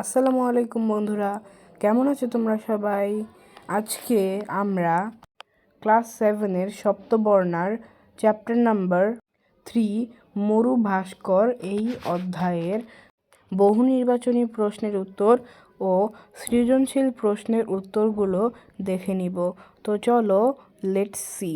আসসালামু আলাইকুম বন্ধুরা, কেমন আছো তোমরা সবাই? আজকে আমরা ক্লাস সেভেনের সপ্তবর্ণার চ্যাপ্টার নাম্বার থ্রি মরু ভাস্কর এই অধ্যায়ের বহু নির্বাচনী প্রশ্নের উত্তর ও সৃজনশীল প্রশ্নের উত্তরগুলো দেখে নিব। তো চলো লেটস সি